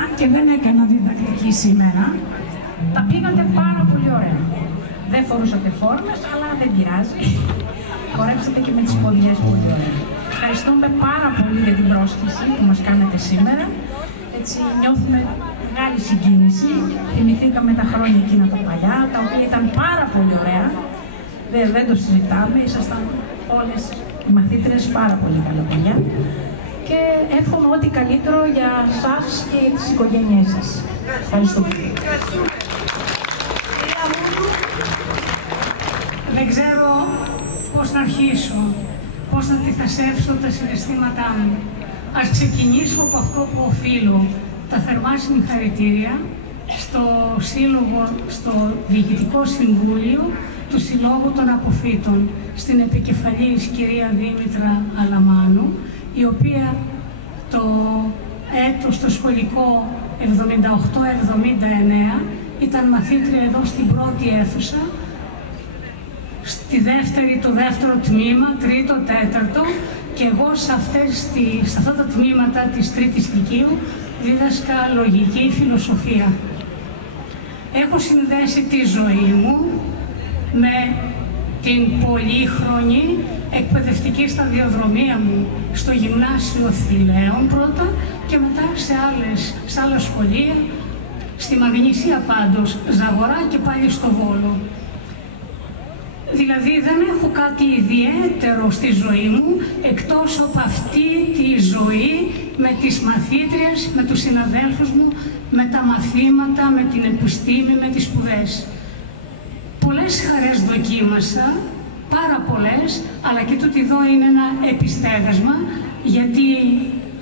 Αν και δεν έκανα διδακτική σήμερα, τα πήγατε πάρα πολύ ωραία. Δεν φορούσατε φόρμες, αλλά δεν πειράζει. Χορέψατε και με τις ποδιές πολύ ωραία. Ευχαριστούμε πάρα πολύ για την πρόσκληση που μας κάνετε σήμερα. Έτσι νιώθουμε μεγάλη συγκίνηση. Θυμηθήκαμε τα χρόνια εκείνα τα παλιά, τα οποία ήταν πάρα πολύ ωραία. Δεν το συζητάμε, ήσασταν όλες οι μαθήτρες πάρα πολύ καλά παιδιά. Και και εύχομαι ό,τι καλύτερο για σας και τις οικογένειές σας. Ευχαριστώ. Δεν ξέρω πώς να αρχίσω, πώς να αντιθασέψω τα συναισθήματά μου. Ας ξεκινήσω από αυτό που οφείλω. Τα θερμά συγχαρητήρια στο Σύλλογο, στο Διοικητικό Συμβούλιο του Συλλόγου των Αποφύτων, στην επικεφαλής κυρία Δήμητρα Αλαμάνου, η οποία το έτος, το σχολικό 78-79, ήταν μαθήτρια εδώ στην πρώτη αίθουσα, στη δεύτερη, το δεύτερο τμήμα, τρίτο, τέταρτο, και εγώ σε αυτά τα τμήματα της τρίτης λυκείου δίδασκα λογική φιλοσοφία. Έχω συνδέσει τη ζωή μου με την πολύχρονη εκπαιδευτική σταδιοδρομία μου στο Γυμνάσιο Θηλαίων πρώτα και μετά σε άλλα σχολεία, στη Μαγνησία πάντως, Ζαγορά και πάλι στο Βόλο. Δηλαδή δεν έχω κάτι ιδιαίτερο στη ζωή μου εκτός από αυτή τη ζωή με τις μαθήτριες, με τους συναδέλφους μου, με τα μαθήματα, με την επιστήμη, με τις σπουδές. Πολλές χαρές δοκίμασα, πάρα πολλές, αλλά και τούτη εδώ είναι ένα επιστέγασμα, γιατί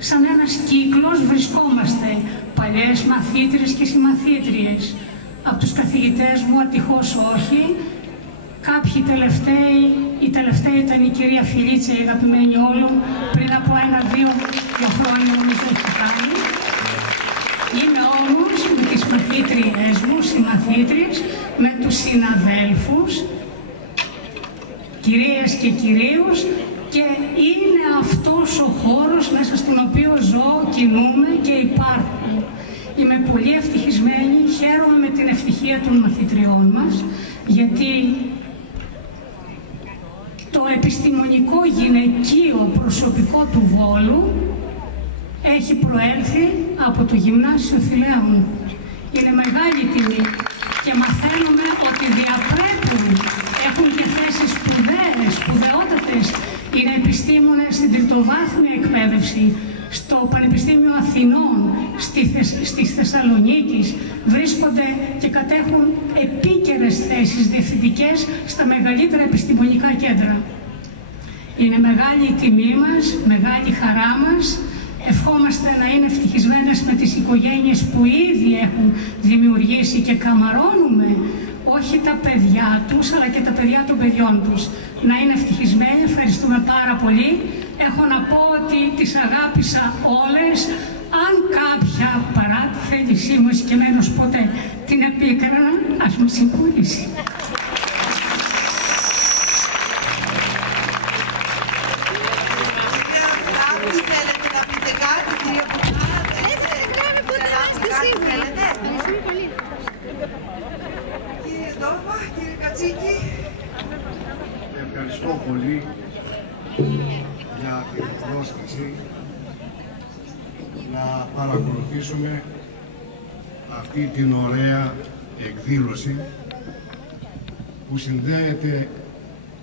σαν ένας κύκλος βρισκόμαστε παλιές μαθήτριες και συμμαθήτριες. Από τους καθηγητές μου ατυχώς όχι. Κάποιοι τελευταίοι, η τελευταία ήταν η κυρία Φιλίτσα, η αγαπημένη όλων, πριν από 1-2 χρόνια νομίζω έχει κάνει. Είμαι όμως με τις μαθήτριές μου, συμμαθήτριες, με τους συναδέλφους, κυρίες και κυρίους, και είναι αυτός ο χώρος μέσα στον οποίο ζω, κινούμαι και υπάρχω. Είμαι πολύ ευτυχισμένη, χαίρομαι με την ευτυχία των μαθητριών μας, γιατί το επιστημονικό γυναικείο προσωπικό του Βόλου έχει προέλθει από το Γυμνάσιο Θηλαίων. Είναι μεγάλη τιμή και μαθαίνουμε ότι διαπρέπουν, έχουν και θέσεις σπουδαιότατες, είναι επιστήμονες στην τριτοβάθμια εκπαίδευση, στο Πανεπιστήμιο Αθηνών, στη Θεσσαλονίκης, βρίσκονται και κατέχουν επίκαιρες θέσεις διευθυντικές στα μεγαλύτερα επιστημονικά κέντρα. Είναι μεγάλη η τιμή μας, μεγάλη χαρά μας. Ευχόμαστε να είναι ευτυχισμένες με τις οικογένειες που ήδη έχουν δημιουργήσει και καμαρώνουμε όχι τα παιδιά τους, αλλά και τα παιδιά των παιδιών τους. Να είναι ευτυχισμένοι, ευχαριστούμε πάρα πολύ. Έχω να πω ότι τις αγάπησα όλες. Αν κάποια παρά τη θέλησή μου εσκεμμένος ποτέ την επίκρανα, ας μου συγχωρήσει. Ευχαριστώ πολύ για την πρόσκληση να παρακολουθήσουμε αυτή την ωραία εκδήλωση που συνδέεται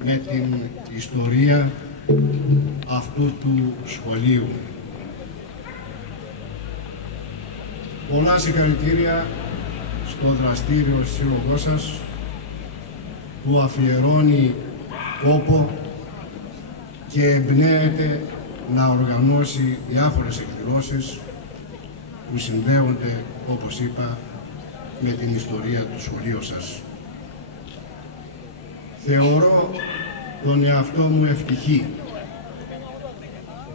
με την ιστορία αυτού του σχολείου. Πολλά συγχαρητήρια στο δραστήριο σύλλογό σας που αφιερώνει κόπο και εμπνέεται να οργανώσει διάφορες εκδηλώσεις που συνδέονται, όπως είπα, με την ιστορία του σχολείου σας. Θεωρώ τον εαυτό μου ευτυχή,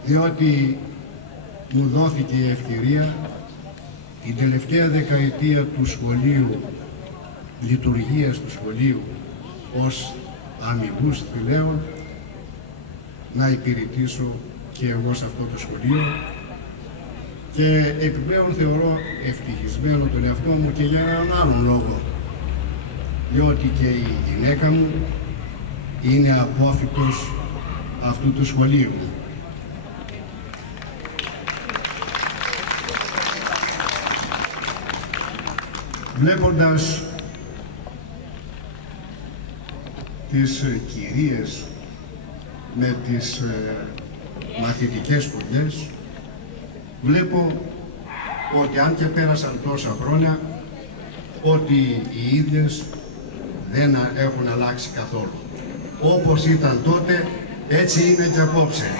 διότι μου δόθηκε η ευκαιρία την τελευταία δεκαετία του σχολείου, λειτουργίας του σχολείου ως αμυγούς θηλαίων, να υπηρετήσω και εγώ σε αυτό το σχολείο, και επιπλέον θεωρώ ευτυχισμένο τον εαυτό μου και για έναν άλλον λόγο, διότι και η γυναίκα μου είναι απόφοιτος αυτού του σχολείου. Βλέποντας τις κυρίες με τις μαθητικές σπουδές, βλέπω ότι αν και πέρασαν τόσα χρόνια, ότι οι ίδιες δεν έχουν αλλάξει καθόλου. Όπως ήταν τότε, έτσι είναι και απόψε.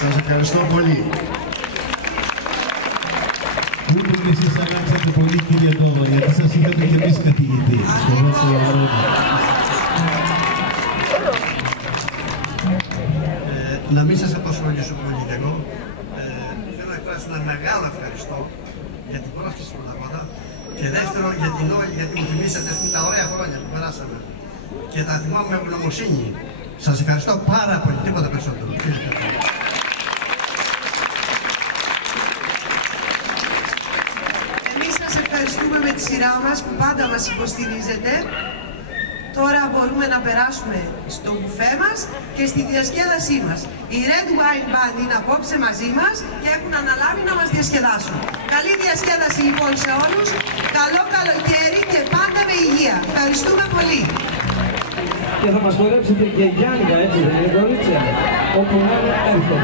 Σας ευχαριστώ πολύ. Λοιπόν, εσείς αλλάξατε πολύ, κύριε Νόβα, γιατί σας είχατε και εμείς καθηγητή στο δεύτερο χρόνο. Να μην σας απασχολήσω πολύ και εγώ. Θέλω να εκφράσω ένα μεγάλο ευχαριστώ για την πρόσκληση που λάβατε και δεύτερο γιατί μου θυμίσατε τα ωραία χρόνια που περάσαμε και τα θυμάμαι με ευγνωμοσύνη. Σας ευχαριστώ πάρα πολύ, τίποτα περισσότερο. Εμείς σας ευχαριστούμε με τη σειρά μας που πάντα μας υποστηρίζετε. Τώρα μπορούμε να περάσουμε στο μπουφέ μας και στη διασκέδασή μας. Η Red Wine Band είναι απόψε μαζί μας και έχουν αναλάβει να μας διασκεδάσουν. Καλή διασκέδαση λοιπόν σε όλους. Καλό καλοκαίρι και πάντα με υγεία. Ευχαριστούμε πολύ. Και θα μας χορέψετε και Γιάννηκα, έτσι δεν είναι, κορίτσια? Όπου να είναι, έρχονται.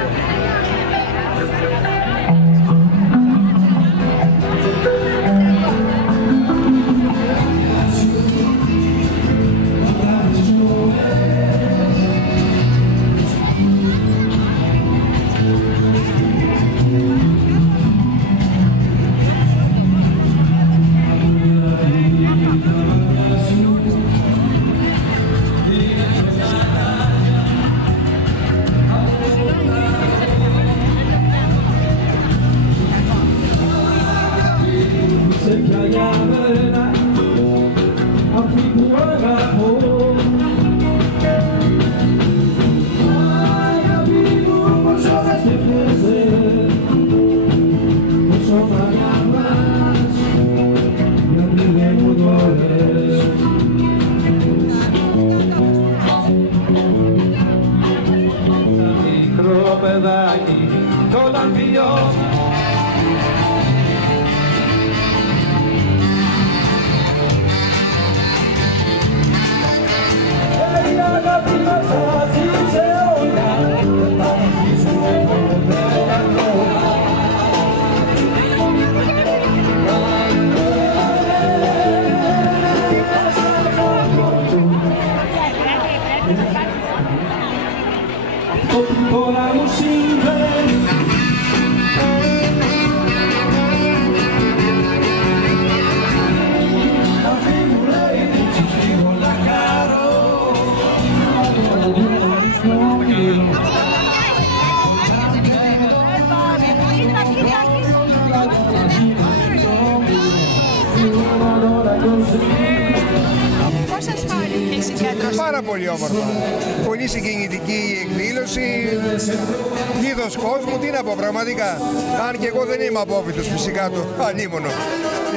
Πάρα πολύ όμορφα. Πολύ συγκινητική η εκδήλωση. Γίδος κόσμου, τι να πω πραγματικά. Αν και εγώ δεν είμαι απόφοιτος φυσικά του αλίμονο.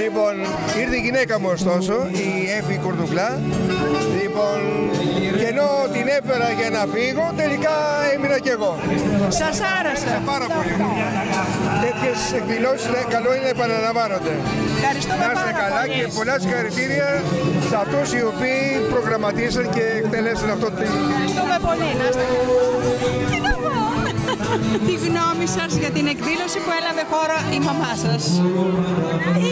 Λοιπόν, ήρθε η γυναίκα μου ωστόσο, η Έφη Κουρδουκλά. Λοιπόν, και ενώ την έφερα για να φύγω, τελικά έμεινα κι εγώ. Σας άρεσε? Πάρα πολύ. Τέτοιες εκδηλώσεις καλό είναι να επαναλαμβάνονται. Ευχαριστούμε να είστε καλά και πολλά συγχαρητήρια σε αυτούς οι οποίοι προγραμματίσαν και εκτελέσαν αυτό το... Ευχαριστούμε πολύ. Να είστε Τι να πω. Τη γνώμη σας για την εκδήλωση που έλαβε χώρα η μαμά σας?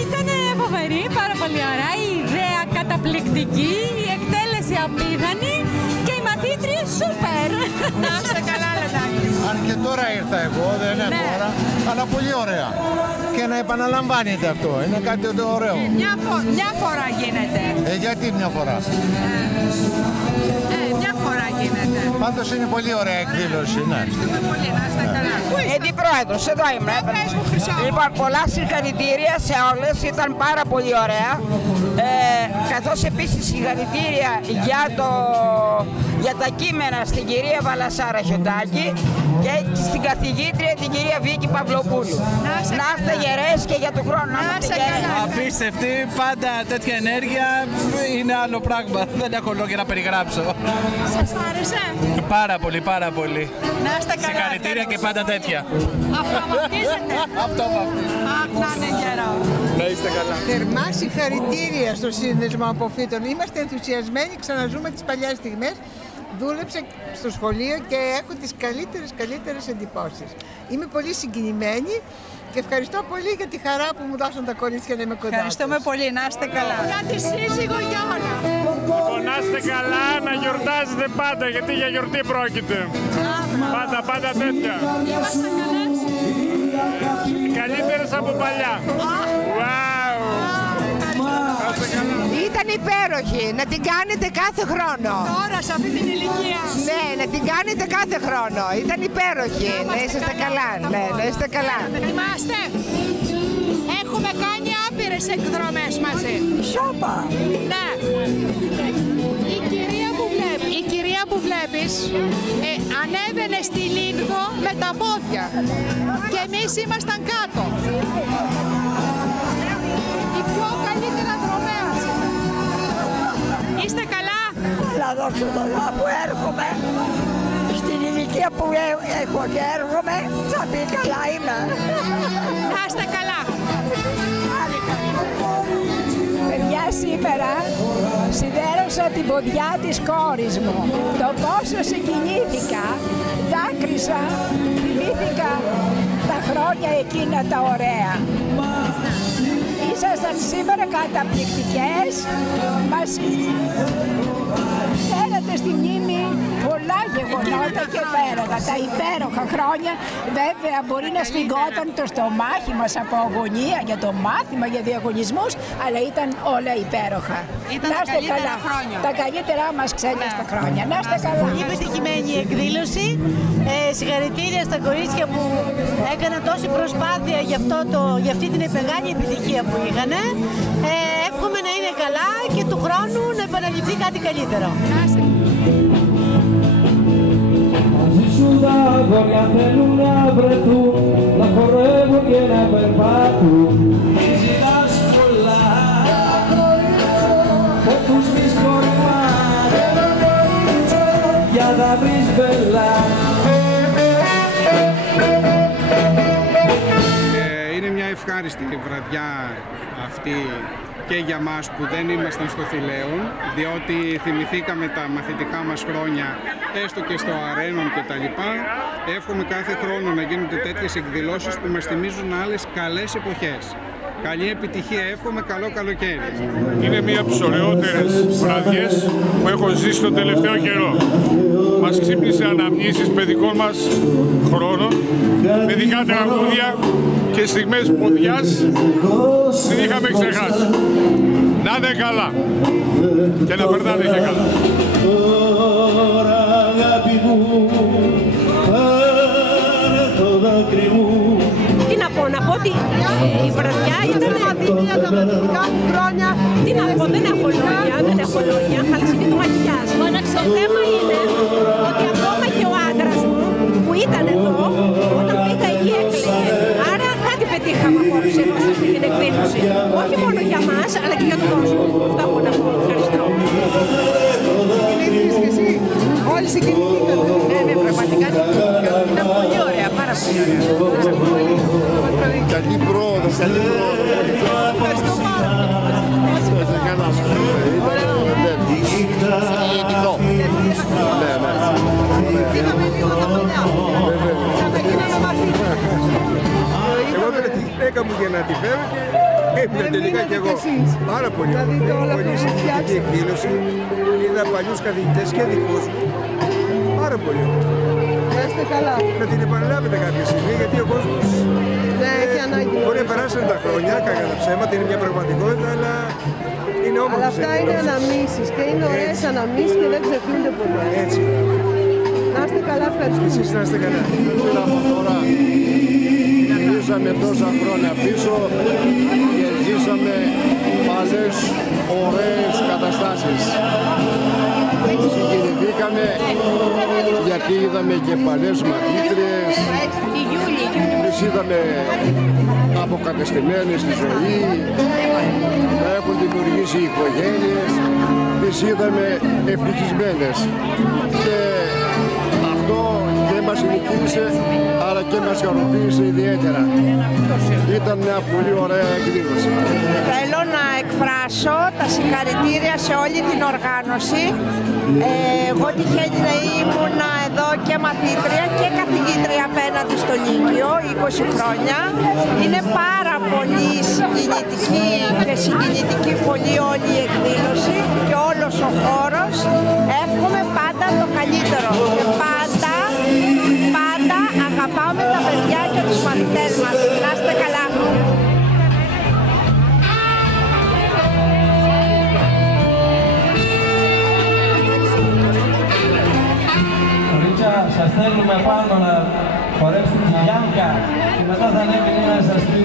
Ήτανε φοβερή, πάρα πολύ ωραία, η ιδέα καταπληκτική, η εκτέλεση απίθανη και οι μαθήτριες σούπερ. Να είστε καλά, Λετάκη. Αν και τώρα ήρθα εγώ, δεν είναι χώρα, αλλά πολύ ωραία. Και να επαναλαμβάνεται αυτό, είναι κάτι το ωραίο. Μια φορά γίνεται. Γιατί μια φορά? Μια φορά γίνεται. Πάντως είναι πολύ ωραία εκδήλωση, ναι. Πολύ, να είστε καλά. Αντιπρόεδρος, εδώ είμαι. Λοιπόν, πολλά συγχαρητήρια σε όλες, ήταν πάρα πολύ ωραία. Καθώς επίσης συγχαρητήρια για τα κείμενα στην κυρία Βαλασάρα Χιωτάκη και στην καθηγήτρια την κυρία Βίκη Παυλοπούλου. Να είστε γερές και για τον χρόνο να είστε γερές. Απίστευτη, πάντα τέτοια ενέργεια είναι άλλο πράγμα. Δεν έχω λόγια να περιγράψω. Σας άρεσε? Πάρα πολύ, πάρα πολύ. Να είστε καλά. Συγχαρητήρια και πάντα τέτοια. Αυτό βαφτίζετε? Αυτό βαφτίζετε. Αχ, να είναι καιρό. Να είστε καλά. Θερμά συγχαρητήρια στο Σύνδεσμο Αποφύτων. Είμαστε ενθουσιασμένοι, ξαναζούμε τις παλιές στιγμές δούλεψα στο σχολείο και έχω τις καλύτερες εντυπώσεις. Είμαι πολύ συγκινημένη και ευχαριστώ πολύ για τη χαρά που μου δώσαν τα κορίτσια να είμαι κοντά. Ευχαριστούμε πολύ, να είστε καλά. Για τη σύζυγο Γιώνα. Λοιπόν, να είστε καλά, να γιορτάζετε πάντα, γιατί για γιορτή πρόκειται. Πάντα τέτοια. Ήμασταν καλές. Καλύτερες από παλιά. Ήταν υπέροχη, να την κάνετε κάθε χρόνο. Τώρα, σε αυτή την ηλικία. Ναι, να την κάνετε κάθε χρόνο. Ήταν υπέροχη. Να είστε καλά. Ναι, να είστε καλά. Θυμάστε, έχουμε κάνει άπειρες εκδρομές μαζί. Σόπα. Ναι. Η κυρία που βλέπεις ανέβαινε στη Λίνδο με τα πόδια και εμείς ήμασταν κάτω. Η πιο καλύτερα δρομέα. Είστε καλά? Καλά, δόξα τω Θεώ που έρχομαι. Στην ηλικία που έχω και έρχομαι, θα πει καλά είμαι. Να είστε καλά. Παιδιά, σήμερα σιδέρωσα την ποδιά της κόρης μου. Το πόσο συγκινήθηκα, δάκρυσα, θυμήθηκα τα χρόνια εκείνα τα ωραία. Ήσασταν σήμερα καταπληκτικές, μας φέρατε στη μνήμη πολλά γεγονότα και πέρατα, τα υπέροχα χρόνια. Βέβαια μπορεί να σφιγγόταν το στομάχι μας από αγωνία για το μάθημα, για διαγωνισμούς, αλλά ήταν όλα υπέροχα. Ήταν να είστε καλά. Χρόνια. Τα καλύτερά μας ξένια στα χρόνια. Να είστε καλά. Πολύ πετυχημένη εκδήλωση. Συγχαρητήρια στα κορίτσια που έκαναν τόση προσπάθεια για αυτή την μεγάλη επιτυχία που είχαν. Εύχομαι να είναι καλά και του χρόνου να επαναληφθεί κάτι καλύτερο. Μαζί σου τα αγόρια θέλουν να βρεθούν, να χορεύουν και να περπατούν. Ζητάς πολλά, φόβους μης κορμά, για να βρεις μπελά. Είναι μια ευχάριστη βραδιά αυτή και για μας που δεν ήμασταν στο Θηλαίον, διότι θυμηθήκαμε τα μαθητικά μας χρόνια, έστω και στο Αρένον και τα λοιπά. Εύχομαι κάθε χρόνο να γίνονται τέτοιες εκδηλώσεις που μας θυμίζουν άλλες καλές εποχές. Καλή επιτυχία, εύχομαι, καλό καλοκαίρι. Είναι μία από τις ωραιότερες βραδιές που έχω ζήσει τον τελευταίο καιρό. Μας ξύπνησε αναμνήσεις παιδικών μας χρόνων, παιδικά τραγούδια και στιγμές ποδιάς δεν είχαμε ξεχάσει. Να είναι καλά και να περνάνε και καλά. Τι να πω ότι η βραδιά ήταν για τα παιδικά μου χρόνια. Τι να πω, δεν έχω λόγια, χαλασινή του μακιγιάζ. Το θέμα είναι ότι ακόμα και ο άντρας μου που ήταν εδώ, όταν πήγα εκεί έκλαιγε. Άρα κάτι πετύχαμε απόψε σε αυτή την εκδήλωση. Όχι μόνο για μας, αλλά και για τον κόσμο. Αυτά έχω να πω. Ευχαριστώ. Όλοι συγκινηθήκατε. Ναι, πραγματικά συγκινηθήκατε. Ήταν πολύ ωραία, πάρα πολύ ωραία. Καλή πρόοδο, καλή πρόοδο. Ευχαριστώ πάρα πολύ. Συγκινητικό. Ναι, ναι. Πήγαμε λίγο τα παλιά. Καταγίναμε μαθήματα. Εγώ έφερα τη γυναίκα μου για να τη φέρω και έμεινα τελικά κι εγώ. Πάρα πολύ πολύ συγκινητική εκδήλωση. Είδα παλιούς καθηγητές και δικούς μου. Πάρα πολύ. Να είστε καλά. Να την επαναλάβετε κάποια στιγμή, γιατί ο κόσμος μπορεί να περάσουν τα χρόνια, κακά τα ψέματα, είναι μια πραγματικότητα, αλλά είναι όμορφες. Αλλά αυτά είναι αναμνήσεις και είναι ωραίες αναμνήσεις και δεν ξεχνούνται ποτέ. Έτσι. Να είστε καλά, ευχαριστούμε. Εσείς να είστε καλά. Από τώρα γυρίσαμε τόσα χρόνια πίσω και ζήσαμε παλές ωραίες καταστάσεις. Συγκινηθήκαμε γιατί είδαμε και παλές μαθήτριες, τις είδαμε αποκατεστημένες στη ζωή, να έχουν δημιουργήσει οικογένειες, τις είδαμε ευτυχισμένες. Και αυτό και μας ενοικίασε, αλλά και και μας χαροποίησε ιδιαίτερα. Ήταν μια πολύ ωραία εκδήλωση. Θέλω να εκφράσω τα συγχαρητήρια σε όλη την οργάνωση. Εγώ τυχαίνει να ήμουν εδώ και μαθήτρια και καθηγήτρια απέναντι στο Λύκειο 20 χρόνια. Είναι πάρα πολύ συγκινητική και συγκινητική πολύ όλη η εκδήλωση και όλος ο χώρος. Εύχομαι πάντα το καλύτερο και πάντα αγαπάμε τα παιδιά και τους μαθητές μας. Να είστε καλά. Σας θέλουμε πάνω να χορέψουν τη Γιάνκα και μετά θα ανέβει να σας πει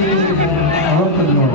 ολόκληρο.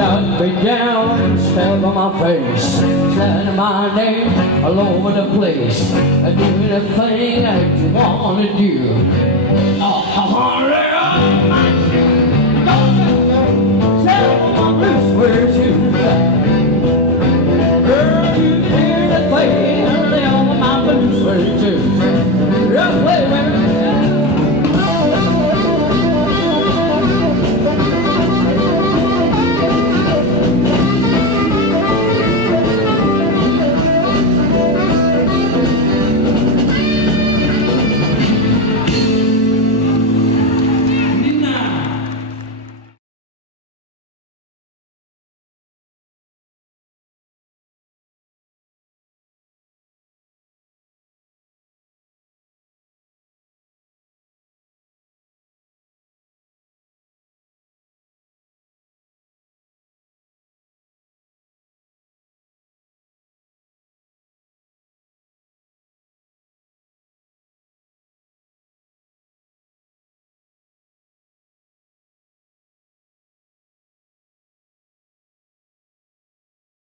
Knock me down, stab on my face, saying my name all over the place, and do anything that you wanna do. Oh,